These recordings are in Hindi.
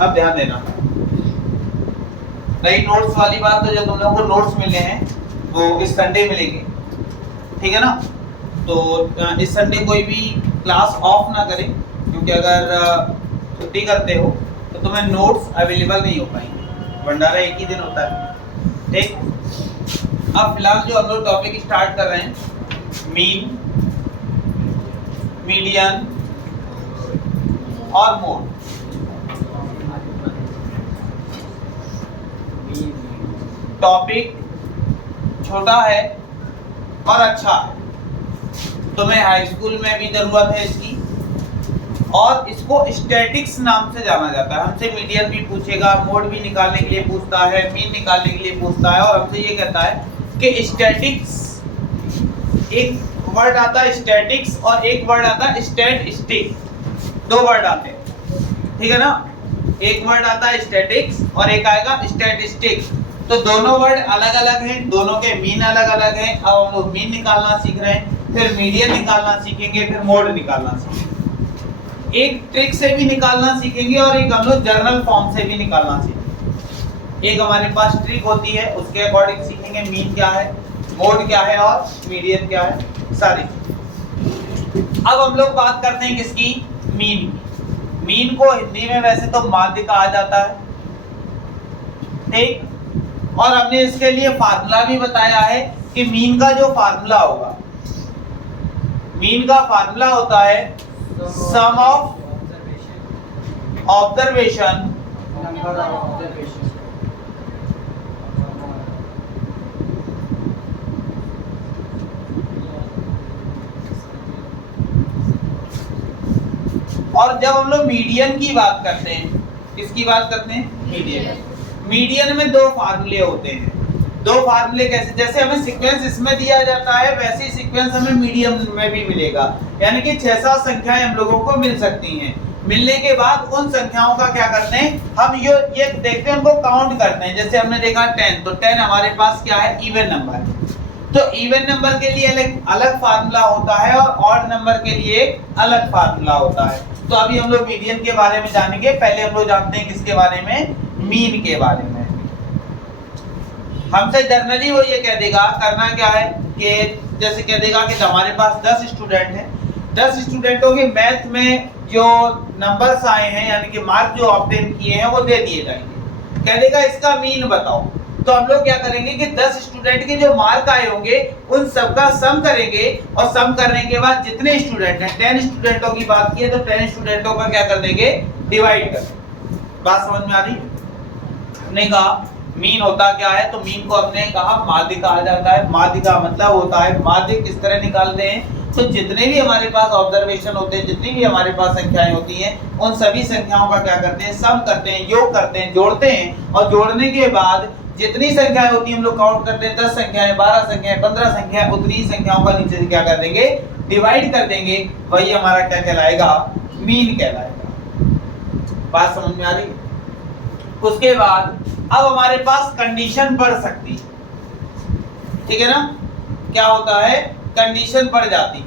अब ध्यान देना, रही नोट्स वाली बात, तो जो तुम लोगों को नोट्स मिलने हैं वो इस संडे मिलेंगे, ठीक है ना। तो इस संडे कोई भी क्लास ऑफ ना करें, क्योंकि अगर छुट्टी करते हो तो तुम्हें नोट्स अवेलेबल नहीं हो पाएंगे, भंडारा एक ही दिन होता है, ठीक। अब फिलहाल जो हम लोग टॉपिक स्टार्ट कर रहे हैं, मीन, मीडियन और मोड। टॉपिक छोटा है और अच्छा है, तुम्हें हाई स्कूल में भी जरूरत है इसकी, और इसको स्टैटिक्स नाम से जाना जाता है। हमसे मीडियन भी पूछेगा, मोड भी निकालने के लिए पूछता है, मीन निकालने के लिए पूछता है, और हमसे ये कहता है कि स्टैटिक्स, एक वर्ड आता है स्टैटिक्स और एक वर्ड आता है स्टैटिस्टिक, दो वर्ड आते हैं, ठीक है ना। एक वर्ड आता है स्टैटिक्स और एक आएगा स्टैटिस्टिक, तो दोनों वर्ड अलग अलग हैं, दोनों के मीन अलग अलग हैं। अब हम लोग मीन निकालना सीख रहे हैं, फिर मीडियन निकालना सीखेंगे, फिर मोड निकालना सीखेंगे। एक ट्रिक से भी निकालना सीखेंगे और एक हम लोग जर्नल फॉर्म से भी निकालना सीखेंगे। एक हमारे पास ट्रिक होती है, उसके अकॉर्डिंग सीखेंगे मीन क्या है, मोड क्या है और मीडियन क्या है, सारी। अब हम लोग बात करते हैं किसकी, मीन की। मीन को हिंदी में वैसे तो माध्य कहा जाता है, ठीक। और हमने इसके लिए फार्मूला भी बताया है कि मीन का जो फार्मूला होगा, मीन का फार्मूला होता है सम ऑफ ऑब्जर्वेशन और जब हम लोग मीडियन की बात करते हैं, किसकी बात करते हैं, मीडियन। मीडियन में दो फार्मूले होते हैं। दो फार्मूले कैसे, जैसे हमें सीक्वेंस इसमें दिया जाता है, वैसे ही सीक्वेंस हमें मीडियन में भी मिलेगा, यानी कि 6-7 संख्याएं हम लोगों को मिल सकती हैं। मिलने के बाद उन संख्याओं का क्या करते हैं, हम ये देखते हैं, उनको काउंट करते हैं। जैसे हमने देखा 10, तो 10 हमारे पास क्या है, इवन नंबर है, तो इवन नंबर के लिए अलग फार्मूला होता है और ऑड नंबर के लिए एक अलग फार्मूला होता है। तो अभी हम लोग मीडियन के बारे में जानेंगे, पहले हम लोग जानते हैं किसके बारे में, मीन के बारे में। हमसे जनरली वो ये कह देगा, करना क्या है कि जैसे कह देगा कि हमारे पास 10 स्टूडेंट हैं, 10 स्टूडेंटों के मैथ में जो नंबर्स आए हैं, यानी कि मार्क जो ऑब्टेन किए हैं, वो दे दिए जाएंगे। कह देगा इसका मीन बताओ, तो हम लोग क्या करेंगे कि 10 स्टूडेंट के जो मार्क आए होंगे उन सबका सम करेंगे, और सम करने के बाद जितने स्टूडेंट हैं, 10 स्टूडेंटों की बात की है, तो 10 स्टूडेंटों का क्या कर देंगे, डिवाइड कर देंगे। बात समझ में आ रही है। हमने कहा मीन होता क्या है, तो मीन को हमने कहा माध्य कहा जाता है। माध्य का मतलब होता है, माध्य किस तरह निकालते हैं, तो जितने भी हमारे पास ऑब्जर्वेशन होते हैं, जितनी भी हमारे पास संख्याएं होती हैं, उन सभी संख्याओं का क्या करते हैं, सम करते हैं, योग करते हैं, जोड़ते हैं, और जोड़ने के बाद जितनी संख्याएं होती हैं हम लोग काउंट करते हैं, 10 संख्याएं, 12 संख्याएं, 15 संख्याएं, उतनी ही संख्याओं का नीचे से क्या कर देंगे, डिवाइड कर देंगे। वही हमारा क्या कहलाएगा, मीन कहलाएगा। बात समझ में आ रही है। उसके बाद अब हमारे पास कंडीशन बढ़ सकती है, ठीक है ना। क्या होता है, कंडीशन बढ़ जाती है।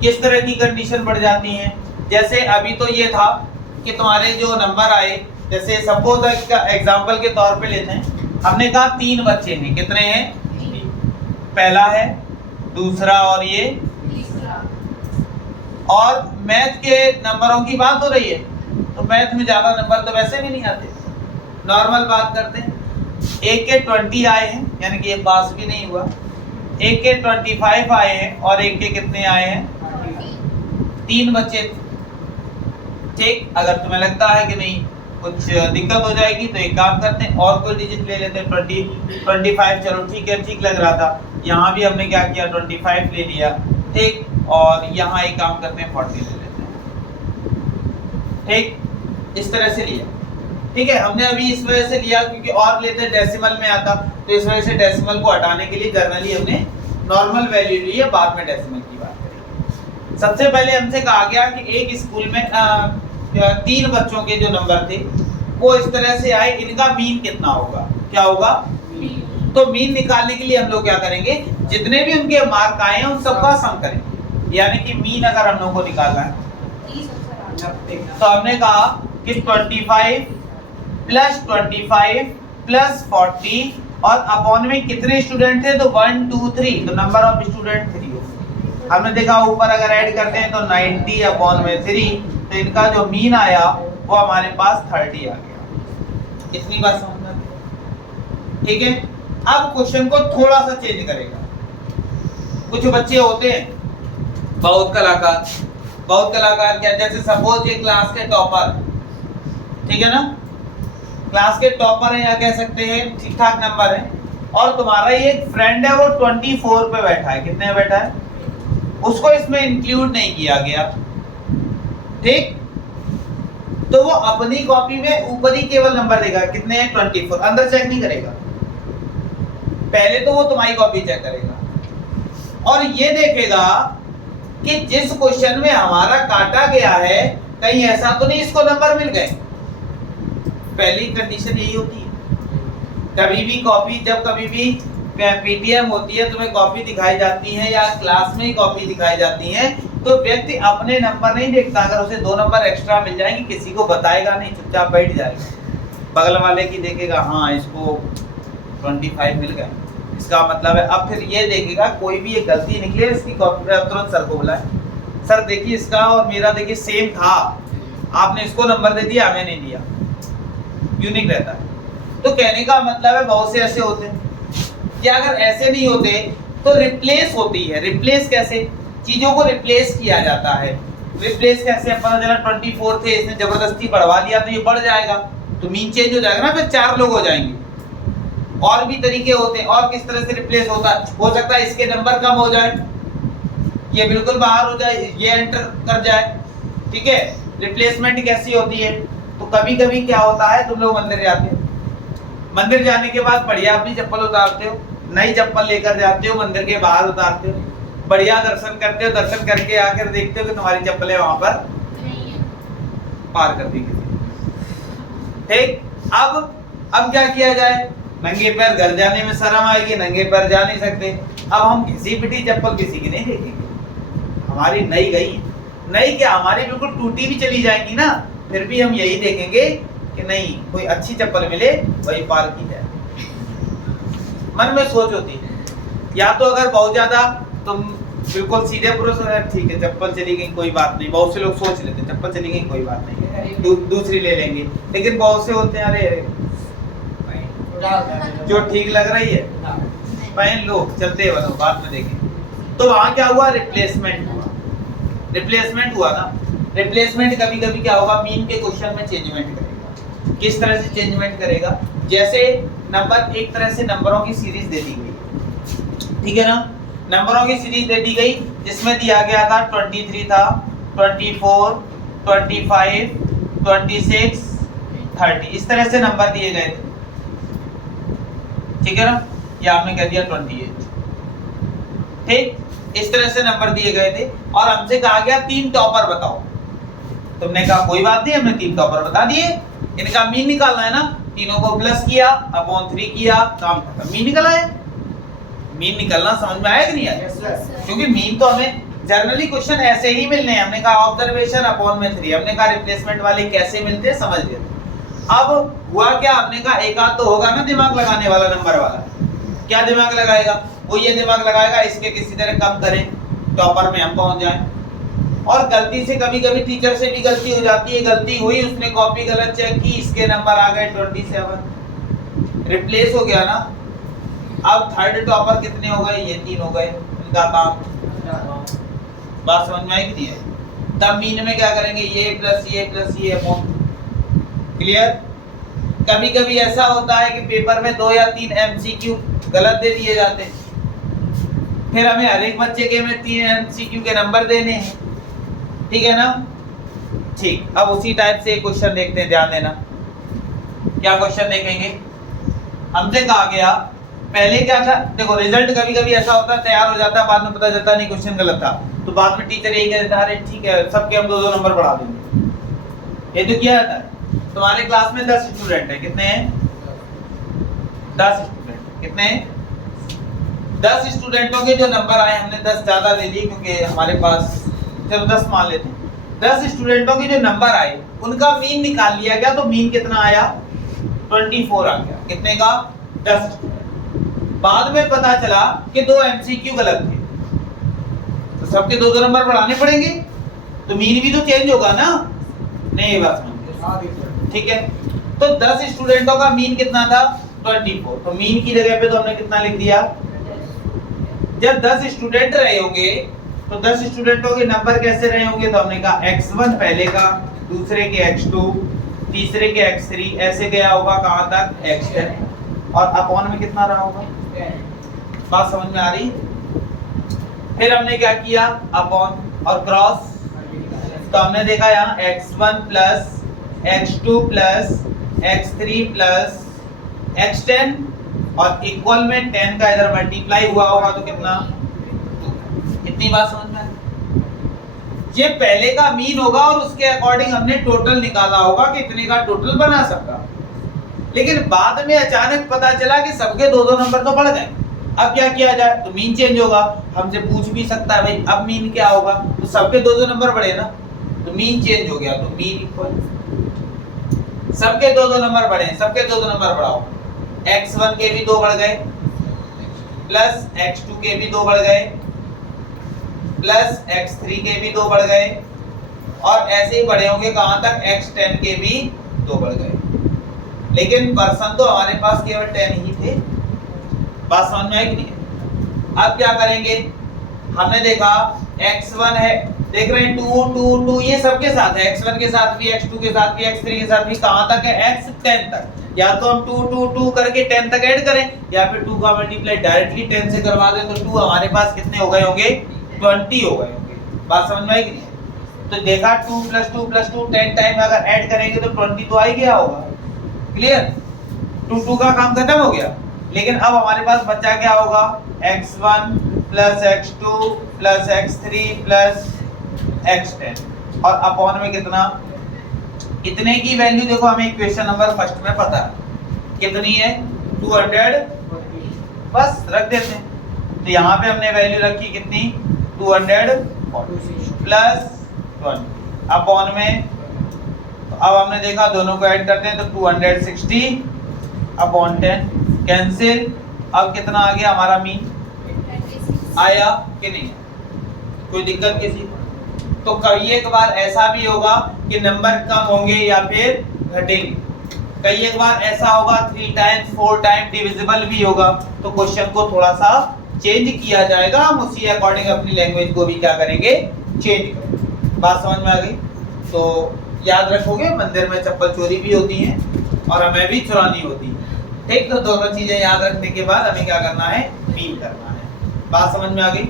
किस तरह की कंडीशन बढ़ जाती है, जैसे अभी तो ये था कि तुम्हारे जो नंबर आए, जैसे सपोज एग्जांपल के तौर पे लेते हैं, हमने कहा 3 बच्चे हैं, कितने हैं, पहला है, दूसरा और ये तीसरा। और मैथ के नंबरों की बात हो रही है, तो मैथ में ज्यादा नंबर तो वैसे भी नहीं आते, नॉर्मल बात करते हैं। एक के 20 आए हैं, यानी कि ये पास भी नहीं हुआ। एक के 25 आए हैं और एक के कितने आए हैं, 3 बच्चे। ठीक, अगर तुम्हें लगता है कि नहीं कुछ दिक्कत हो जाएगी तो एक काम करते हैं, और कोई डिजिट ले लेते हैं, 25। चलो ठीक है, ठीक लग रहा था। यहाँ भी हमने क्या किया, 25 ले लिया, ठीक। और यहाँ एक काम करते हैं, 40 ले लेते हैं, ठीक। इस तरह से लिया, ठीक है। हमने अभी इस वजह से लिया क्योंकि और लेते डेसिमल में आता, तो इस वजह से डेसिमल को हटाने के लिए जनरली हमने नॉर्मल वैल्यू ली है, बाद में डेसिमल की बात करेंगे। सबसे पहले हमसे कहा गया कि एक स्कूल में 3 बच्चों के जो नंबर थे वो इस तरह से आए, इनका मीन कितना होगा, क्या होगा, मीन। तो मीन निकालने के लिए हम लोग क्या करेंगे, जितने भी उनके मार्क आए हैं उन सबका सम करेंगे, यानी कि मीन अगर हम लोग को निकालना है, तो हमने कहा कि 25 प्लस 25 प्लस 40 और अपॉन में कितने स्टूडेंट थे तो 1 2 3 तो नंबर ऑफ स्टूडेंट 3 हो। हमने देखा ऊपर अगर ऐड करते हैं तो 90 अपॉन में 3 तो इनका जो मीन आया वो हमारे पास 30 आ गया। इतनी बात समझ में आती, ठीक है। अब क्वेश्चन को थोड़ा सा चेंज करेगा। कुछ बच्चे होते हैं बहुत कलाकार क्या, जैसे सपोज ये क्लास के टॉपर, ठीक है ना, क्लास के टॉपर है या कह सकते हैं ठीक ठाक नंबर है, और तुम्हारा ये एक फ्रेंड है वो 24 पे बैठा है, कितने पे बैठा है, उसको इसमें इंक्लूड नहीं किया गया, ठीक। तो वो अपनी कॉपी में ऊपर ही केवल नंबर देगा, कितने हैं 24, अंदर चेक नहीं करेगा, पहले तो वो तुम्हारी कॉपी चेक करेगा और ये देखेगा कि जिस क्वेश्चन में हमारा काटा गया है कहीं ऐसा तो नहीं इसको नंबर मिल गए। पहली कंडीशन यही होती है। कभी भी कॉपी, जब कभी भी पीटीएम होती है, तुम्हें कॉपी दिखाई जाती है या क्लास में ही कॉपी दिखाई जाती है, तो व्यक्ति अपने नंबर नहीं देखता। अगर उसे 2 नंबर एक्स्ट्रा मिल जाएंगे किसी को बताएगा नहीं, चुपचाप बैठ जाएगा, बगल वाले की देखेगा, हाँ इसको 25 मिल गए, इसका मतलब है। अब फिर ये देखेगा कोई भी एक गलती निकले इसकी कॉपी पे, तुरंत सर को बुलाए, सर देखिए इसका और मेरा देखिए सेम था, आपने इसको नंबर दे दिया हमें नहीं दिया, यूनिक रहता है। तो कहने का मतलब है बहुत से ऐसे होते हैं कि अगर ऐसे नहीं होते तो रिप्लेस होती है। रिप्लेस कैसे, चीजों को रिप्लेस किया जाता है। रिप्लेस कैसे, पता चला 24 थे, इसने जबरदस्ती बढ़वा लिया तो ये बढ़ जाएगा, तो मीन चेंज हो जाएगा ना, फिर 4 लोग हो जाएंगे। और भी तरीके होते हैं, और किस तरह से रिप्लेस होता है, हो सकता है इसके नंबर कम हो जाए, ये बिल्कुल बाहर हो जाए, ये एंटर कर जाए, ठीक है। रिप्लेसमेंट कैसी होती है, तो कभी कभी क्या होता है, तुम लोग मंदिर जाते हो, मंदिर जाने के बाद बढ़िया अपनी चप्पल उतारते हो, नई चप्पल लेकर जाते हो, मंदिर के बाहर उतारते हो, बढ़िया दर्शन करते हो, दर्शन करके आकर देखते हो कि तुम्हारी चप्पलें वहां पर पार कर दी गई, ठीक। अब क्या किया जाए, नंगे पैर घर जाने में शर्म आएगी, नंगे पैर जा नहीं सकते। अब हम घिसी पिटी चप्पल किसी की नहीं देखेंगे, हमारी नई गई, नई क्या हमारी बिल्कुल टूटी भी चली जाएगी ना, फिर भी हम यही देखेंगे कि नहीं कोई अच्छी चप्पल मिले वही पार की जाए। मन में सोच होती है, या तो अगर बहुत ज्यादा तुम बिल्कुल सीधे पुरुष हो, ठीक है चप्पल चली गई कोई बात नहीं, बहुत से लोग सोच लेते हैं चप्पल चली गई कोई बात नहीं, दूसरी ले लेंगे। लेकिन बहुत से होते हैं अरे जो ठीक लग रही है पहन लो, चलते बनो, बाद में देखें। तो वहां क्या हुआ, रिप्लेसमेंट हुआ, रिप्लेसमेंट हुआ ना। रिप्लेसमेंट कभी कभी क्या होगा, मीन के क्वेश्चन में चेंजमेंट करेगा। किस तरह से चेंजमेंट करेगा, जैसे नंबर, एक तरह से नंबरों की सीरीज दे दी गई, ठीक है ना, नंबरों की सीरीज दे दी गई जिसमें दिया गया था 23 था, 24, 25, 26, 30, इस तरह से नंबर दिए गए थे, ठीक है ना। ये आपने कह दिया 28, ठीक, इस तरह से नंबर दिए गए थे और हमसे कहा गया 3 टॉपर बताओ। तुमने कहा कोई बात नहीं, हमने 3 टॉपर बता दिए, इनका मीन निकालना है ना, तीनों को प्लस किया, अपॉन 3 किया, काम खत्म, मीन निकला है। मीन निकलना समझ में आया कि नहीं आया? क्योंकि मीन तो हमें जनरली क्वेश्चन ऐसे ही मिलने हैं। हमने कहा ऑब्जर्वेशन अपॉन में 3, हमने कहा रिप्लेसमेंट वाले कैसे मिलते हैं समझ गए। अब हुआ क्या, हमने कहा एक आध तो होगा ना दिमाग लगाने वाला, नंबर वाला। क्या दिमाग लगाएगा, वो ये दिमाग लगाएगा इसके किसी तरह कम करें, टॉपर में हम पहुंच जाएं। और गलती से कभी कभी टीचर से भी गलती हो जाती है, गलती हुई, उसने कॉपी गलत चेक की, इसके नंबर आ गए 27, रिप्लेस हो गया ना। अब थर्ड टॉपर कितने हो गए, ये 3 हो गए, इनका काम। बात समझ में आई कि नहीं है? तब मीन में क्या करेंगे, ये प्लस ये अपॉन, क्लियर। कभी कभी ऐसा होता है कि पेपर में 2 या 3 एमसीक्यू गलत दे दिए जाते हैं, फिर हमें हर एक बच्चे के में 3 एमसीक्यू के नंबर देने हैं, ठीक है ना। ठीक, अब उसी टाइप से क्वेश्चन देखते हैं, ध्यान देना। क्या क्वेश्चन देखेंगे, हमसे कहा गया पहले क्या था, देखो रिजल्ट कभी कभी ऐसा होता है तैयार हो जाता है, बाद में पता चलता नहीं क्वेश्चन गलत था, तो बाद में टीचर यही कह देता है अरे ठीक है सबके हम 2-2 नंबर बढ़ा देंगे। ये तो क्या होता है, तुम्हारे क्लास में 10 स्टूडेंट है, कितने हैं 10 स्टूडेंट, कितने हैं 10 स्टूडेंटों के जो नंबर आए, हमने 10 ज्यादा ले लिए क्योंकि हमारे पास, चलो 10 मान लेते हैं। 10 स्टूडेंटों के जो नंबर आए उनका मीन निकाल लिया गया, तो मीन कितना आया 24 आ गया। कितने का? 10। बाद में पता चला कि 2 MCQ गलत थे, तो सबके 2-2 नंबर बढ़ाने पड़ेंगे, तो मीन भी तो चेंज होगा ना। नहीं ये बात समझ, ठीक है। तो 10 स्टूडेंटों का मीन कितना था? 24। तो मीन की जगह पे तो हमने कितना लिख दिया? जब 10 स्टूडेंट रहे होंगे तो 10 स्टूडेंटों के नंबर कैसे रहे होंगे? तो हमने कहा x1 पहले का, दूसरे के x2, तीसरे के x3, ऐसे गया होगा कहां तक? x10, और अपॉन में कितना रहा होगा? बात समझ में आ रही? फिर हमने क्या किया? अपॉन और क्रॉस। तो हमने देखा यहाँ x1 plus x2 plus x3 plus x10 और इक्वल में 10 का इधर मल्टीप्लाई हुआ होगा तो कितना? इतनी बात समझ में? ये पहले का मीन होगा और उसके अकॉर्डिंग हमने टोटल निकाला होगा कि इतने का टोटल बना सकता। लेकिन बाद में अचानक पता चला कि सबके 2-2 नंबर तो बढ़ गए। अब क्या किया जाए? तो मीन चेंज होगा। हमसे पूछ भी सकता है भाई अब मीन क्या होगा? तो सबके 2-2 नंबर बढ़े ना, तो मीन चेंज हो गया। तो मीन इक्वल सबके 2-2 नंबर बढ़े, सबके 2-2 नंबर बढ़ाओ। x1 के भी 2 बढ़ गए, प्लस x2 के भी 2 बढ़ गए, प्लस x3 के भी 2 बढ़ गए, और ऐसे ही बढ़े होंगे कहां तक? x10 के भी 2 बढ़ गए। लेकिन पर्सन तो हमारे पास केवल 10 ही थे। बात समझ में आई कि नहीं? अब क्या करेंगे? हमने देखा x1 है, देख रहे हैं 2 2 2, ये सबके साथ है, x1 के साथ भी, x2 के साथ भी, x3 के साथ भी। कहां तक है? x10 तक। या तो हम 2 2 2 करके 10 तक ऐड करें, या फिर 2 का मल्टीप्लाई डायरेक्टली 10 से करवा दें, तो 2 हमारे पास कितने हो गए होंगे? 20 हो गए होंगे। बात समझ में आई कि नहीं? तो देखा 2 + 2 + 2 10 टाइम अगर ऐड करेंगे तो 20 तो आ ही गया होगा। क्लियर? 2 2 का काम खत्म हो गया। लेकिन अब हमारे पास बचा क्या होगा? x1 + x2 + x3 + x10, और अपॉन में कितना? इतने की वैल्यू देखो हमें इक्वेशन नंबर फर्स्ट में पता है कितनी है? 200, बस रख देते हैं। तो यहाँ पे हमने वैल्यू रखी कितनी? 240 प्लस 20 अपॉन में। तो अब हमने देखा दोनों को ऐड करते हैं तो 260 अपॉन 10 कैंसिल। अब कितना आ गया हमारा मीन? आया कि नहीं? कोई दिक्कत किसी को? तो कई एक बार ऐसा भी होगा कि नंबर कम होंगे या फिर घटेंगे। कई एक बार ऐसा होगा 3 टाइम्स 4 टाइम डिविजिबल भी होगा, तो क्वेश्चन को थोड़ा सा चेंज किया जाएगा। हम उसी अकॉर्डिंग अपनी लैंग्वेज को भी क्या करेंगे? चेंज करेंगे। बात समझ में आ गई? तो याद रखोगे मंदिर में चप्पल चोरी भी होती है और हमें भी चुरानी होती है, ठीक? तो दोनों चीजें याद रखने के बाद हमें क्या करना है? मीन करना है। बात समझ में आ गई?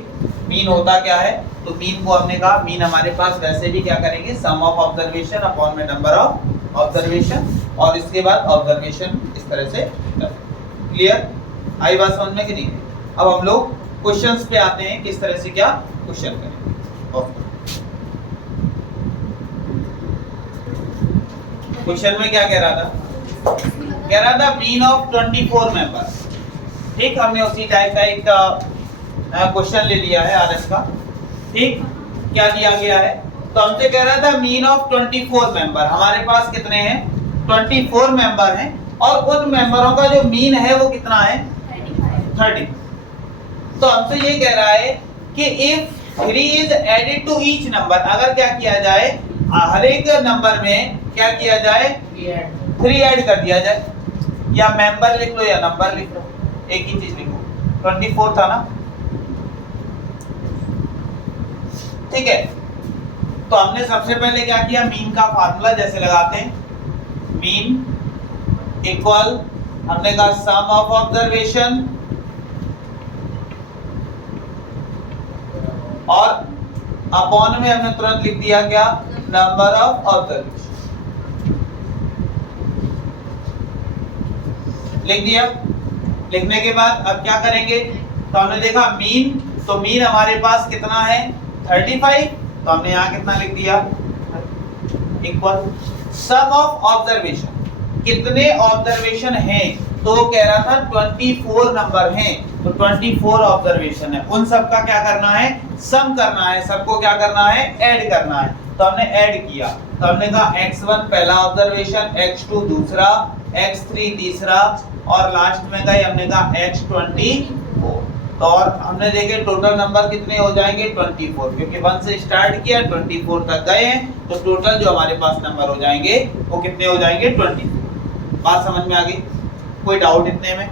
मीन होता क्या है? तो मीन को हमने कहा मीन हमारे पास वैसे भी क्या करेंगे? सम ऑफ ऑब्जर्वेशन अपॉन में नंबर ऑफ ऑब्जर्वेशन, और इसके बाद ऑब्जर्वेशन इस तरह से करें। क्लियर? आई बात समझ में कि नहीं? अब हम लोग क्वेश्चंस पे आते हैं, किस तरह से क्या क्वेश्चन करेंगे। क्वेश्चन में क्या कह रहा था? कह रहा था मीन ऑफ 24 मेंबर। ठीक, हमने उसी टाइप का एक क्वेश्चन ले लिया है आरएस का। ठीक, क्या दिया गया है? तो हमसे कह रहा था मीन ऑफ 24 मेंबर। हमारे पास कितने हैं? 24 मेंबर हैं, और उन मेंबरों का जो मीन है वो कितना है? 30। तो हमसे ये कह रहा है कि if 3 is added to each number, अगर क्या किया जाए? हर एक नंबर में क्या किया जाए? 3 ऐड कर दिया जाए। या मेंबर लिख लो या नंबर लिख लो, एक ही चीज लिखो। 24 था ना? ठीक है। तो हमने सबसे पहले क्या किया? मीन का फार्मूला जैसे लगाते हैं, मीन इक्वल, हमने कहा सम ऑफ ऑब्जर्वेशन, और अपॉन में हमने तुरंत लिख दिया क्या? नंबर ऑफ ऑब्जर्वेशन लिख दिया। लिखने के बाद अब क्या करेंगे? तो हमने देखा मीन, तो मीन हमारे पास कितना है? 35। तो हमने यहाँ कितना लिख दिया? इक्वल सम ऑफ ऑब्जर्वेशन, कितने ऑब्जर्वेशन हैं? तो कह रहा था 24 नंबर हैं, तो 24 ऑब्जर्वेशन है। उन सब का क्या करना है? सम करना है। सबको क्या करना है? ऐड करना है। तो हमने ऐड किया। तो हमने कहा x1 पहला ऑब्जर्वेशन, x2 दूसरा, x3 तीसरा और लास्ट में गए हमने कहा x24। तो और हमने देखे टोटल नंबर कितने हो जाएंगे 24, क्योंकि 1 से स्टार्ट किया 24 तक गए हैं, तो टोटल जो हमारे पास नंबर हो जाएंगे वो कितने हो जाएंगे 24। बात समझ में आ गई? कोई डाउट इतने में?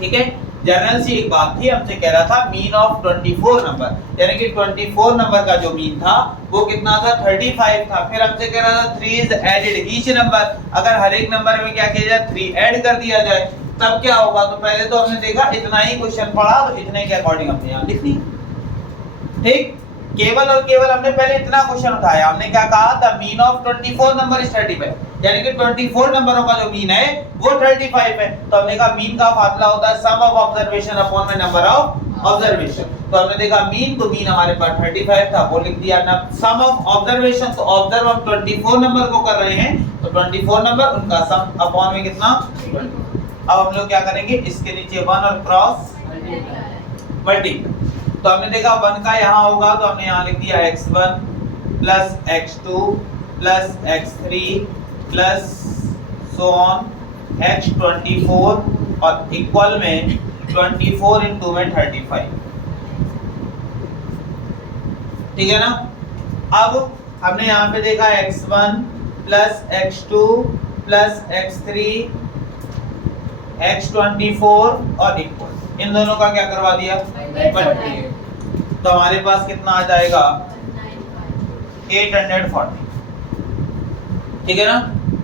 ठीक है। जनरल सी एक बात थी, हमसे कह रहा था मीन ऑफ 24 नंबर, यानी कि 24 नंबर का जो मीन था वो कितना था 35 था। फिर हमसे कह रहा था 3 इज एडेड ईच नंबर, अगर हर एक नंबर में क्या किया जाए 3 ऐड कर दिया जाए तब क्या होगा। तो पहले तो हमने देखा इतना ही क्वेश्चन पढ़ा, तो इतने के अकॉर्डिंग हमने यहाँ लिख दी। ठीक, केवल और केवल हमने पहले इतना क्वेश्चन उठाया। हमने क्या कहा था मीन ऑफ 24 नंबर इज 35, यानी कि 24 नंबरों का जो मीन है वो 35 है। तो हमने कहा मीन का फार्मूला होता है सम ऑफ ऑब्जर्वेशन अपॉन में नंबर ऑफ ऑब्जर्वेशन। तो हमने देखा मीन, तो मीन हमारे पास 35 था, वो लिख दिया ना। सम ऑफ ऑब्जर्वेशन, तो ऑब्जर्व हम 24 नंबर को कर रहे हैं, तो 24 नंबर उनका सम अपॉन में कितना 20। अब हम लोग क्या करेंगे, इसके नीचे 1 और क्रॉस मल्टी। तो हमने देखा 1 का यहाँ होगा, तो हमने यहाँ लिख दिया x1 plus x2 plus x3 plus so on x24 और इक्वल में 24 इंटू में 35। ठीक है ना। अब हमने यहाँ पे देखा x1 plus x2 plus x3 x24 और इक्वल, इन दोनों का क्या करवा दिया मल्टीप्लाई। तो हमारे पास कितना आ जाएगा 840। ठीक है ना,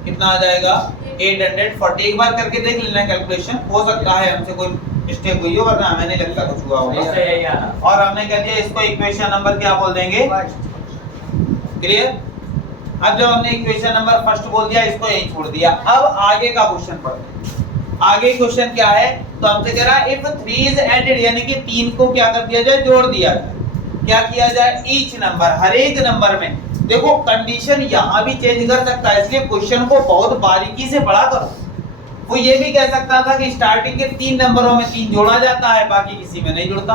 कितना आ जाएगा 840। एक बार करके देख लेना कैलकुलेशन, हो सकता है हमसे कोई मिस्टेक हुई हो, वरना हमें नहीं लगता कुछ हुआ होगा। और हमने कह दिया इसको इक्वेशन नंबर क्या बोल देंगे, क्लियर। अब जब हमने इक्वेशन नंबर फर्स्ट बोल दिया, इसको यहीं छोड़ दिया। अब आगे का क्वेश्चन पढ़ते हैं। आगे क्वेश्चन क्या है, तो हमसे कह रहा है इफ 3 इज एडेड, यानी कि 3 को क्या कर दिया जाए जोड़ दिया जाए। क्या किया जाए, ईच नंबर, हर एक नंबर में। देखो कंडीशन यहाँ भी चेंज कर सकता है, इसलिए क्वेश्चन को बहुत बारीकी से पढ़ा करो। वो ये भी कह सकता था कि स्टार्टिंग के 3 नंबरों में 3 जोड़ा जाता है, बाकी किसी में नहीं जुड़ता।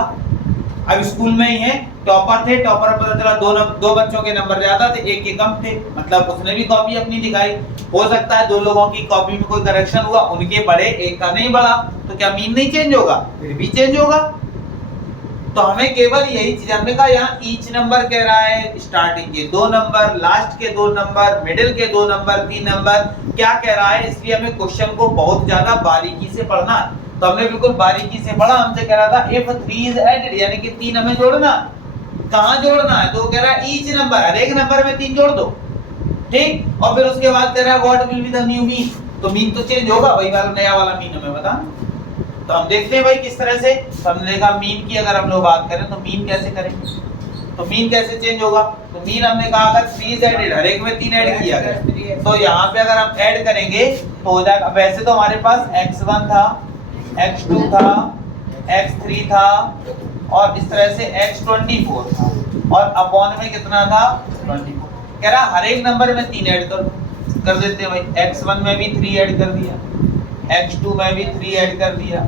अब स्कूल में ही है, टॉपर थे, टॉपर पता चला दो बच्चों के नंबर ज्यादा थे, एक के कम थे, मतलब उसने भी कॉपी अपनी दिखाई। हो सकता है 2 लोगों की कॉपी में कोई करेक्शन हुआ, उनके बढ़े, एक का नहीं बढ़ा, तो क्या मीन नहीं चेंज होगा, फिर भी चेंज होगा। तो हमें केवल यही चीज, हमने कहा यहाँ ईच नंबर कह रहा है, स्टार्टिंग के 2 नंबर, लास्ट के 2 नंबर, मिडिल के 2 नंबर, 3 नंबर क्या कह रहा है, इसलिए हमें क्वेश्चन को बहुत ज्यादा बारीकी से पढ़ना है। तो हमने बिल्कुल बारीकी से पढ़ा। हमसे कह रहा था इफ 3 इज एडेड, यानी कि 3 हमें जोड़ना, कहां जोड़ना है, तो कह रहा है ईच नंबर, हर एक नंबर में 3 जोड़ दो। ठीक, और फिर उसके बाद कह रहा है what will be the new mean, तो मीन तो चेंज होगा, वही वाला नया वाला मीन हमें बता। तो हम देखते हैं भाई किस तरह से। तो हमने देखा मीन की अगर हम लोग बात करें तो मीन कैसे करेंगे, तो मीन कैसे चेंज होगा। तो मीन हमने कहा अगर 3 इज एडेड, हर एक में 3 ऐड किया गया, तो यहाँ पे अगर हम ऐड करेंगे तो हो जाएगा। वैसे तो हमारे पास x1 था, x2 था, x3 था और इस तरह से x24 था, और अपॉन में कितना था 24। कह रहा हर एक नंबर में 3 ऐड कर देते हैं भाई। x1 में भी 3 ऐड कर दिया, x2 में भी 3 ऐड कर दिया,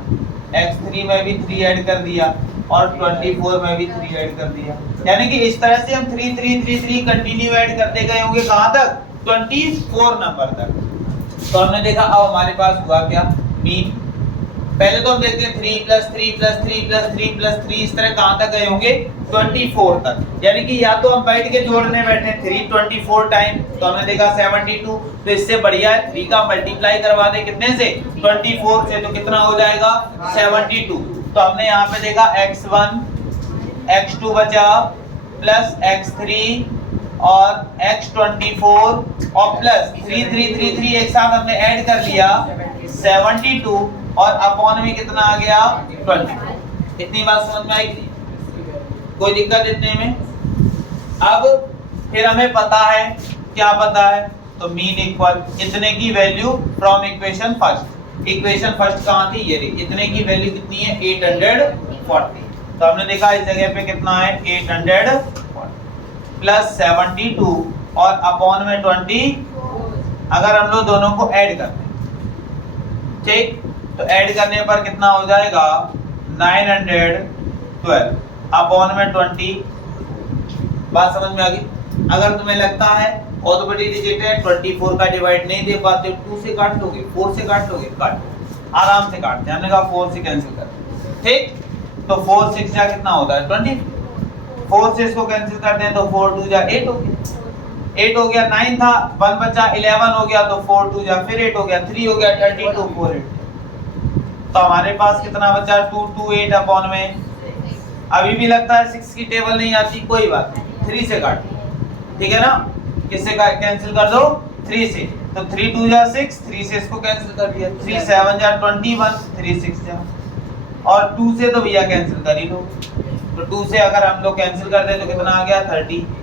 x3 में भी 3 ऐड कर दिया और 24 में भी 3 ऐड कर दिया। यानी कि इस तरह से हम 3 3 3 3 कंटिन्यू ऐड करते गए होंगे, कहां तक 24 नंबर तक। तो हमने देखा अब हमारे पास हुआ क्या मीन। पहले तो हम देखते हैं 3 प्लस 3 प्लस 3 प्लस 3 प्लस 3, इस तरह कहां तक गए होंगे 24 तक। यानी कि या तो हम बैठ के जोड़ने बैठे 3 24 टाइम, तो हमने देखा 72। तो इससे बढ़िया है 3 का मल्टीप्लाई करवा दे कितने से 24 से, तो कितना हो जाएगा 72। तो हमने यहाँ पे देखा x1 x2 बचा प्लस x3 और x24 और प्लस 3 3 3 3 एक साथ हमने ऐड कर लिया 72 और अपॉन में कितना आ गया 20। इतनी बात समझ में आई थी, कोई दिक्कत इतने में। अब फिर हमें पता है, क्या पता है, तो मीन इक्वल इतने की value from equation first. Equation first कहाँ थी, ये रही। इतने की वैल्यू कितनी है 840। तो हमने देखा इस जगह पे कितना है 840 प्लस 72 और अपॉन में 20। अगर हम लोग दोनों को ऐड करते हैं, ठीक, तो ऐड करने पर कितना हो जाएगा 912 अपॉन में 20। बात समझ में आ गई। अगर तुम्हें लगता है और तो बड़ी डिजिट है 24 का डिवाइड नहीं दे पाते 2 से काट लोगे 4 से काट लोगे काटो आराम से काटते हैं हमने कहा 4 से कैंसिल कर ठीक तो 4 6 जा कितना होता है 20 4 से इसको कैंसिल करते हैं तो 4 2 जा 8 हो गया 8 हो गया 9 था 1 बचा 11 हो गया तो 4 2 जा फिर 8 हो गया 3 हो गया 32 4 8 तो हमारे पास कितना बचा 2 2 8 अपॉन में अभी भी लगता है 6 की टेबल नहीं आती कोई बात नहीं 3 से काट ठीक है ना किससे कैंसिल कर दो 3 से तो 3 2 जा 6 3 से इसको कैंसिल कर दिया 3 7 जा 21 3 6 जा और 2 से तो भैया कैंसिल कर ही लो तो 2 से अगर हम लोग कैंसिल कर दे तो कितना आ गया 30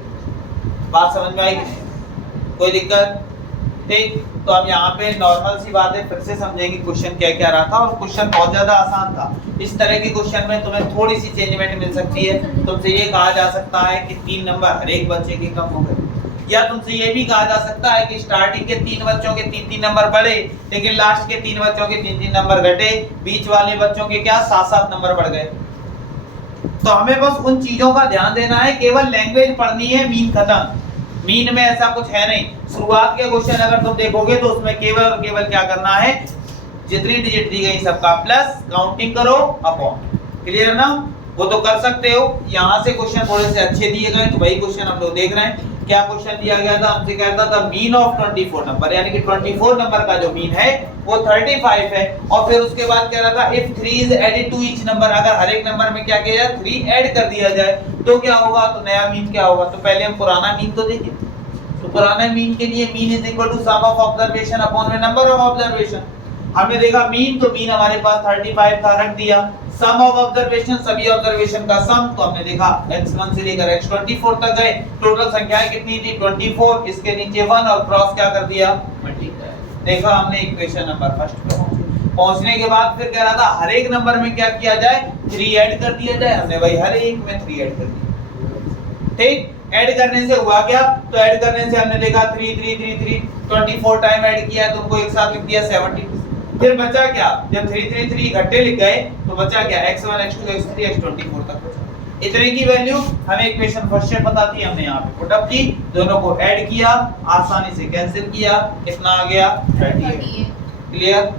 बात समझ में आई कोई दिक्कत ठीक तो अब यहाँ पे नॉर्मल सी बात है फिर से समझेंगे क्वेश्चन क्या क्या रहा था और क्वेश्चन बहुत ज्यादा आसान था इस तरह के क्वेश्चन में तुम्हें थोड़ी सी चेंजमेंट मिल सकती है तुमसे ये कहा जा सकता है कि 3 नंबर हर एक बच्चे के कम हो गए या तुमसे ये भी कहा जा सकता है कि स्टार्टिंग के 3 बच्चों के 3 नंबर बढ़े लेकिन लास्ट के 3 बच्चों के 3 नंबर घटे बीच वाले बच्चों के क्या 7 नंबर बढ़ गए तो हमें बस उन चीजों का ध्यान देना है केवल लैंग्वेज पढ़नी है मीन खत्म मीन में ऐसा कुछ है नहीं शुरुआत के क्वेश्चन अगर तुम देखोगे तो उसमें केवल और केवल क्या करना है जितनी डिजिट दी गई सबका प्लस काउंटिंग करो अपॉन क्लियर है ना वो तो कर सकते हो यहाँ से क्वेश्चन थोड़े से अच्छे दिए गए तो वही क्वेश्चन हम लोग देख रहे हैं क्या क्वेश्चन दिया गया था हमसे कहता था मीन ऑफ 24 नंबर यानी कि 24 नंबर का जो मीन है वो 35 है और फिर उसके बाद कह रहा था if 3 is added to each number अगर हर एक नंबर में क्या किया जाए 3 ऐड कर दिया जाए तो क्या होगा तो नया मीन क्या होगा तो पहले हम पुराना मीन तो देखें तो पुराना मीन के लिए mean is equal to sum of observation upon में नंबर ऑफ ऑब्जर्वेशन हमने देखा मीन तो मीन हमारे पास 35 था रख दिया सम ऑफ ऑब्जर्वेशन सभी ऑब्जर्वेशन का सम तो हमने देखा x1 से लेकर x24 तक गए टोटल संख्याएं कितनी थी 24 इसके नीचे 1 और क्रॉस क्या कर दिया मल्टीप्लाई देखा हमने इक्वेशन नंबर फर्स्ट पे पहुंचने के बाद फिर कह रहा था हर एक नंबर में क्या किया जाए 3 ऐड कर दिया जाए हमने भाई हर एक में 3 ऐड कर दिया ठीक ऐड करने से हुआ क्या तो ऐड करने से हमने देखा 3 3 3 3 24 टाइम ऐड किया तो उनको एक साथ लिख दिया 70 फिर बचा क्या जब 3 3 3 इकट्ठे लिख गए तो बचा क्या x1 x2 x3 x24 तक बचा इतने की वैल्यू हमें इक्वेशन फर्स्ट से पता थी हमने यहाँ पे पुट अप की दोनों को ऐड किया आसानी से कैंसिल किया कितना आ गया 38 क्लियर